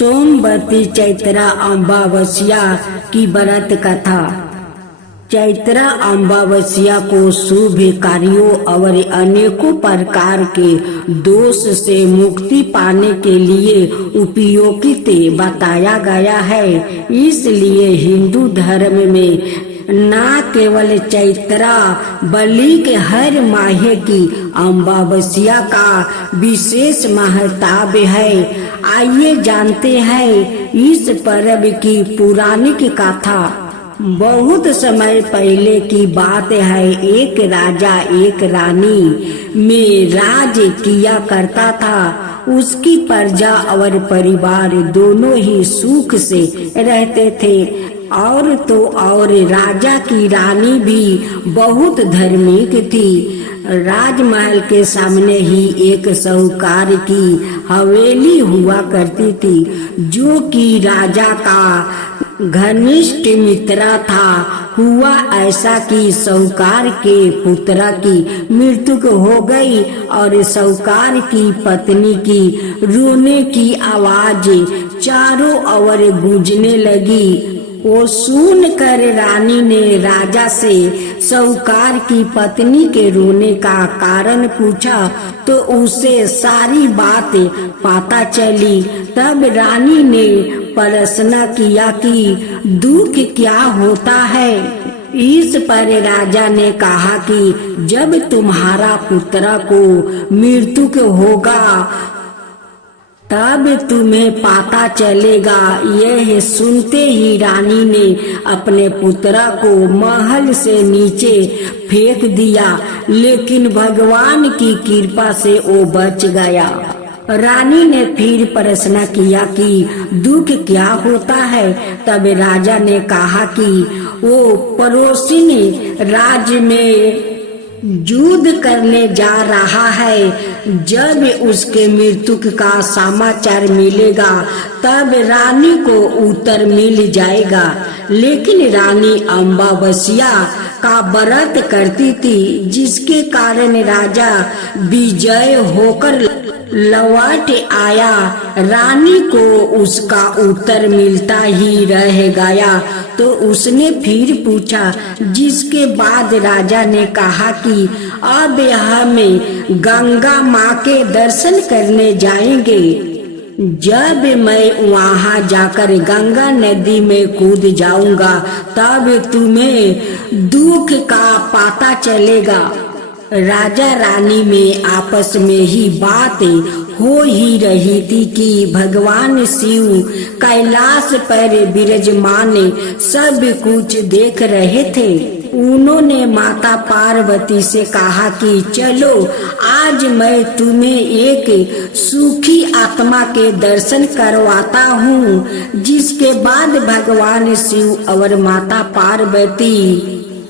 सोमवती चैत्रा अमावस्या की व्रत कथा। चैत्रा अमावस्या को शुभ कार्यों और अनेकों प्रकार के दोष से मुक्ति पाने के लिए उपयोगित बताया गया है। इसलिए हिंदू धर्म में न केवल चैत्रा बल्कि हर माह की अमावस्या का विशेष महत्व है। आइए जानते हैं इस पर्व की पौराणिक कथा। बहुत समय पहले की बात है। एक राजा एक रानी में राज किया करता था। उसकी प्रजा और परिवार दोनों ही सुख से रहते थे। और तो और राजा की रानी भी बहुत धार्मिक थी। राजमहल के सामने ही एक साहूकार की हवेली हुआ करती थी, जो कि राजा का घनिष्ठ मित्र था। हुआ ऐसा कि साहूकार के पुत्र की मृत्यु हो गई और साहूकार की पत्नी की रोने की आवाज चारों ओर गूंजने लगी। वो सुन कर रानी ने राजा से साहूकार की पत्नी के रोने का कारण पूछा, तो उसे सारी बात पता चली। तब रानी ने प्रश्न किया कि दुख क्या होता है। इस पर राजा ने कहा कि जब तुम्हारा पुत्र को मृत्यु होगा तब तुम्हें पता चलेगा। यह सुनते ही रानी ने अपने पुत्र को महल से नीचे फेंक दिया, लेकिन भगवान की कृपा से वो बच गया। रानी ने फिर प्रश्न किया कि दुख क्या होता है। तब राजा ने कहा कि वो पड़ोसी राज्य में युद्ध करने जा रहा है। जब उसके मृत्यु का समाचार मिलेगा तब रानी को उत्तर मिल जाएगा। लेकिन रानी अमावस्या का व्रत करती थी, जिसके कारण राजा विजय होकर लौट आया। रानी को उसका उत्तर मिलता ही रह गया, तो उसने फिर पूछा, जिसके बाद राजा ने कहा कि अब हम गंगा माँ के दर्शन करने जाएंगे। जब मैं वहाँ जाकर गंगा नदी में कूद जाऊंगा तब तुम्हें दुख का पता चलेगा। राजा रानी में आपस में ही बात हो ही रही थी कि भगवान शिव कैलाश पर विराजमान सब कुछ देख रहे थे। उन्होंने माता पार्वती से कहा कि चलो आज मैं तुम्हें एक सुखी आत्मा के दर्शन करवाता हूँ। जिसके बाद भगवान शिव और माता पार्वती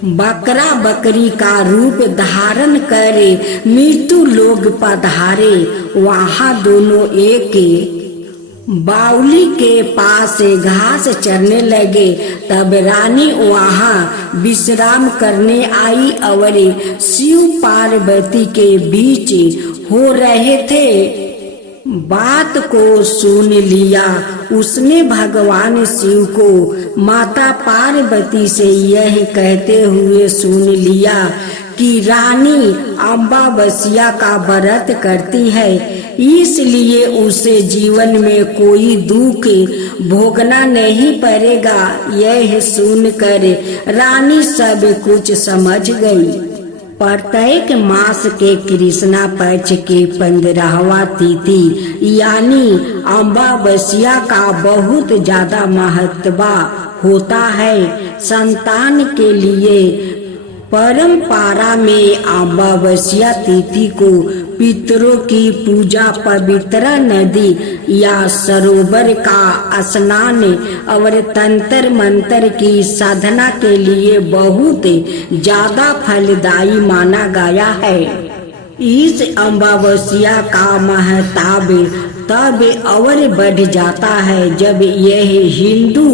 बकरा बकरी का रूप धारण करे मृत्यु लोग पधारे। वहाँ दोनों एक बावली के पास घास चरने लगे। तब रानी वहाँ विश्राम करने आई और शिव पार्वती के बीच हो रहे थे बात को सुन लिया। उसने भगवान शिव को माता पार्वती से यह कहते हुए सुन लिया कि रानी अमावस्या का व्रत करती है, इसलिए उसे जीवन में कोई दुख भोगना नहीं पड़ेगा। यह सुनकर रानी सब कुछ समझ गई। प्रत्येक मास के कृष्णा पक्ष के 15वां तिथि यानी अमावस्या का बहुत ज्यादा महत्व होता है। संतान के लिए परंपरा में अमावस्या तिथि को पितरों की पूजा, पवित्र नदी या सरोवर का स्नान और तंत्र मंत्र की साधना के लिए बहुत ज्यादा फलदायी माना गया है। इस अमावस्या का महत्व तब और बढ़ जाता है जब यह हिंदू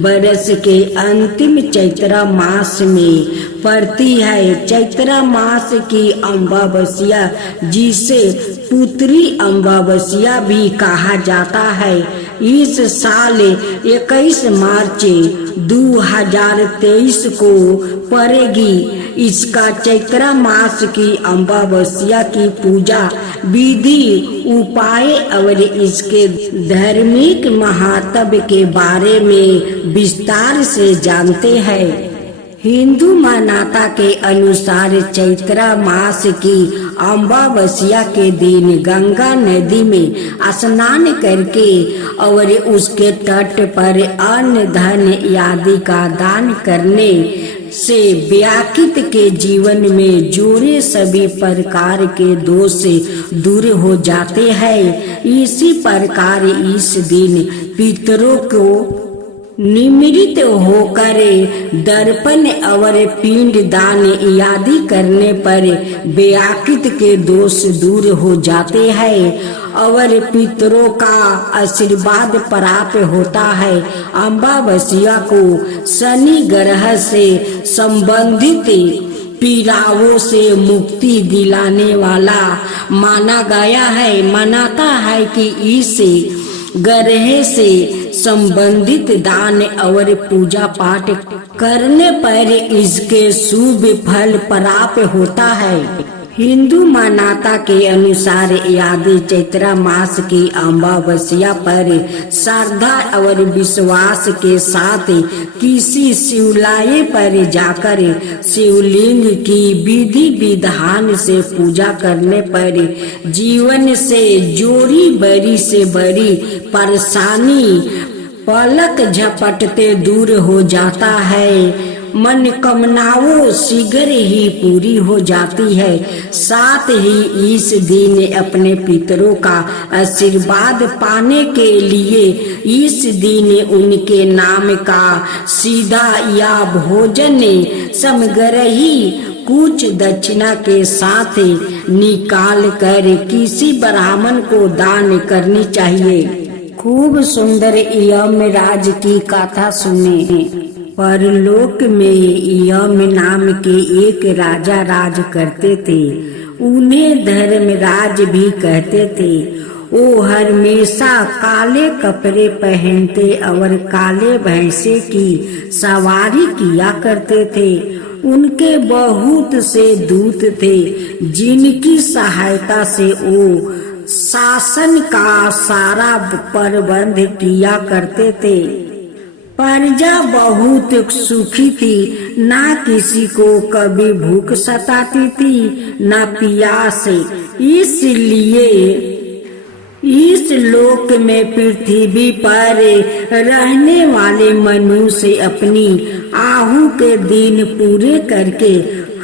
वर्ष के अंतिम चैत्र मास में पड़ती है। चैत्र मास की अमावस्या, जिसे पुत्री अमावस्या भी कहा जाता है, इस साल 21 मार्च 2023 को पड़ेगी। इसका चैत्र मास की अमावस्या की पूजा विधि, उपाय और इसके धार्मिक महत्व के बारे में विस्तार से जानते हैं। हिंदू मान्यता के अनुसार चैत्र मास की अमावस्या के दिन गंगा नदी में स्नान करके और उसके तट पर अन्न धन आदि का दान करने से व्यक्ति के जीवन में जुड़े सभी प्रकार के दोष दूर हो जाते हैं। इसी प्रकार इस दिन पितरों को निमित्त होकर दर्पण और पिंड दान आदि करने पर व्यक्ति के दोष दूर हो जाते हैं और पितरों का आशीर्वाद प्राप्त होता है। अमावस्या को शनि ग्रह से संबंधित पीड़ाओं से मुक्ति दिलाने वाला माना गया है। मानता है कि इस ग्रह से संबंधित दान और पूजा पाठ करने पर इसके शुभ फल प्राप्त होता है। हिंदू मान्यता के अनुसार यदि चैत्र मास की अमावस्या पर श्रद्धा और विश्वास के साथ किसी शिवालय पर जाकर शिवलिंग की विधि विधान से पूजा करने पर जीवन से जुड़ी बड़ी से बड़ी परेशानी पलक झपटते दूर हो जाता है। मनोकामनाओं शीघ्र ही पूरी हो जाती है। साथ ही इस दिन अपने पितरों का आशीर्वाद पाने के लिए इस दिन उनके नाम का सीधा या भोजन समग्र ही कुछ दक्षिणा के साथ निकाल कर किसी ब्राह्मण को दान करनी चाहिए। खूब सुंदर यमराज की कथा सुने। परलोक में यम नाम के एक राजा राज करते थे। उन्हें धर्मराज भी कहते थे। वो हमेशा काले कपड़े पहनते और काले भैंसे की सवारी किया करते थे। उनके बहुत से दूत थे जिनकी सहायता से वो शासन का सारा प्रबंध किया करते थे। प्रजा बहुत सुखी थी, ना किसी को कभी भूख सताती थी ना प्यास। इसलिए इस लोक में पृथ्वी पर रहने वाले मनुष्य अपनी आहु के दिन पूरे करके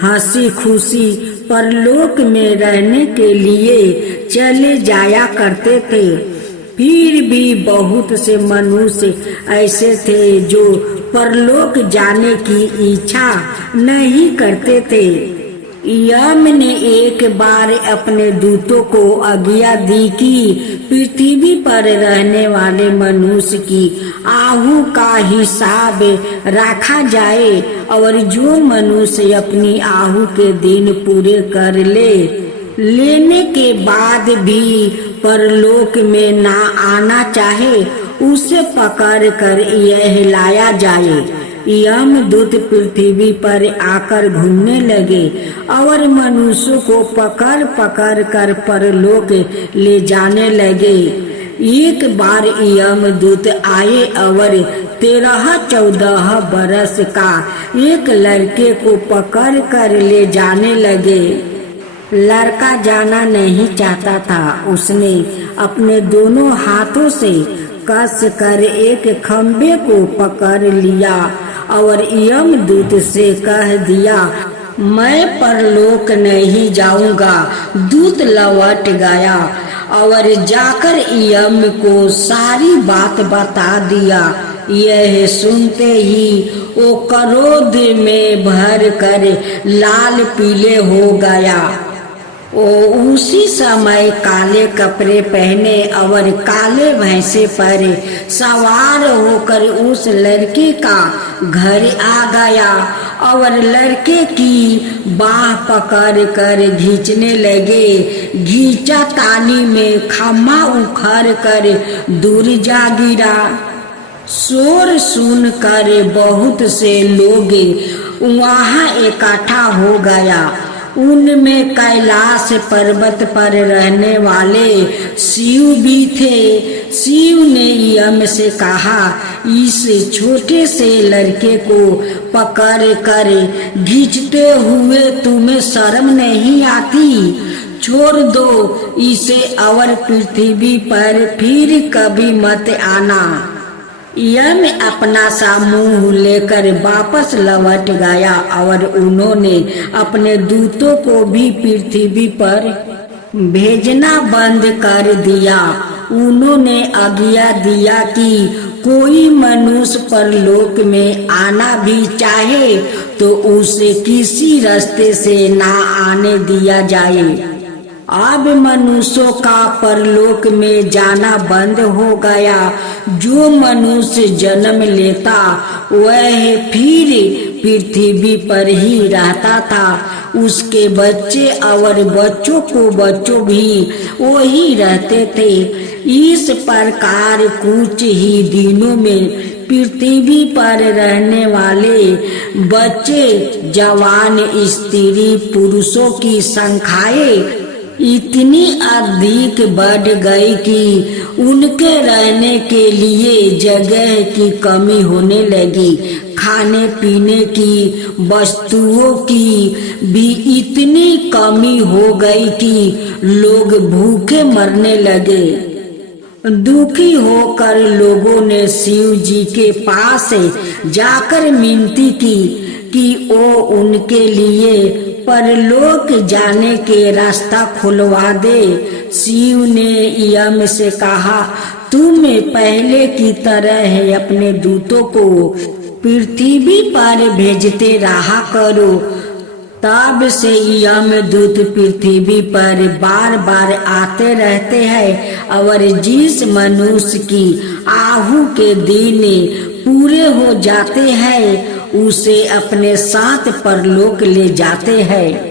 हंसी खुशी परलोक में रहने के लिए चले जाया करते थे। फिर भी बहुत से मनुष्य ऐसे थे जो परलोक जाने की इच्छा नहीं करते थे। यम ने एक बार अपने दूतों को आज्ञा दी कि पृथ्वी पर रहने वाले मनुष्य की आहु का हिसाब रखा जाए और जो मनुष्य अपनी आहु के दिन पूरे कर लेने के बाद भी परलोक में ना आना चाहे उसे पकड़ कर यह लाया जाए। यमदूत पृथ्वी पर आकर घूमने लगे और मनुष्यों को पकड़ पकड़ कर परलोक ले जाने लगे। एक बार यमदूत आए और 13-14 बरस का एक लड़के को पकड़ कर ले जाने लगे। लड़का जाना नहीं चाहता था। उसने अपने दोनों हाथों से कस कर एक खंभे को पकड़ लिया और यमदूत से कह दिया, मैं परलोक नहीं जाऊंगा। दूत लौट गया और जाकर यम को सारी बात बता दिया। यह सुनते ही वो क्रोध में भर कर लाल पीले हो गया। वो उसी समय काले कपड़े पहने और काले भैंसे पर सवार होकर उस लड़के का घर आ गया और लड़के की बाह पकड़ कर खींचने लगे। घींचा तानी में खम्मा उखड़ कर दूर जा गिरा। शोर सुन कर बहुत से लोग वहाँ इकट्ठा हो गया। उनमें कैलाश पर्वत पर रहने वाले शिव भी थे। शिव ने यम से कहा, इस छोटे से लड़के को पकड़ कर खींचते हुए तुम्हें शर्म नहीं आती? छोड़ दो इसे और पृथ्वी पर फिर कभी मत आना। यम अपना सा मुंह लेकर वापस लौट गया और उन्होंने अपने दूतों को भी पृथ्वी पर भेजना बंद कर दिया। उन्होंने आज्ञा दिया कि कोई मनुष्य परलोक में आना भी चाहे तो उसे किसी रास्ते से ना आने दिया जाए। अब मनुष्यों का परलोक में जाना बंद हो गया। जो मनुष्य जन्म लेता वह फिर पृथ्वी पर ही रहता था। उसके बच्चे और बच्चों को बच्चों भी वही रहते थे। इस प्रकार कुछ ही दिनों में पृथ्वी पर रहने वाले बच्चे, जवान, स्त्री, पुरुषों की संख्याएं इतनी अधिक बढ़ गई कि उनके रहने के लिए जगह की कमी होने लगी। खाने पीने की वस्तुओं की भी इतनी कमी हो गई कि लोग भूखे मरने लगे। दुखी होकर लोगों ने शिव जी के पास जाकर विनती की कि वो उनके लिए परलोक जाने के रास्ता खुलवा दे। शिव ने यम से कहा, तुम पहले की तरह अपने दूतों को पृथ्वी पर भेजते रहा करो। तब से यम दूत पृथ्वी पर बार बार आते रहते हैं और जिस मनुष्य की आहू के दिन पूरे हो जाते हैं उसे अपने साथ परलोक ले जाते हैं।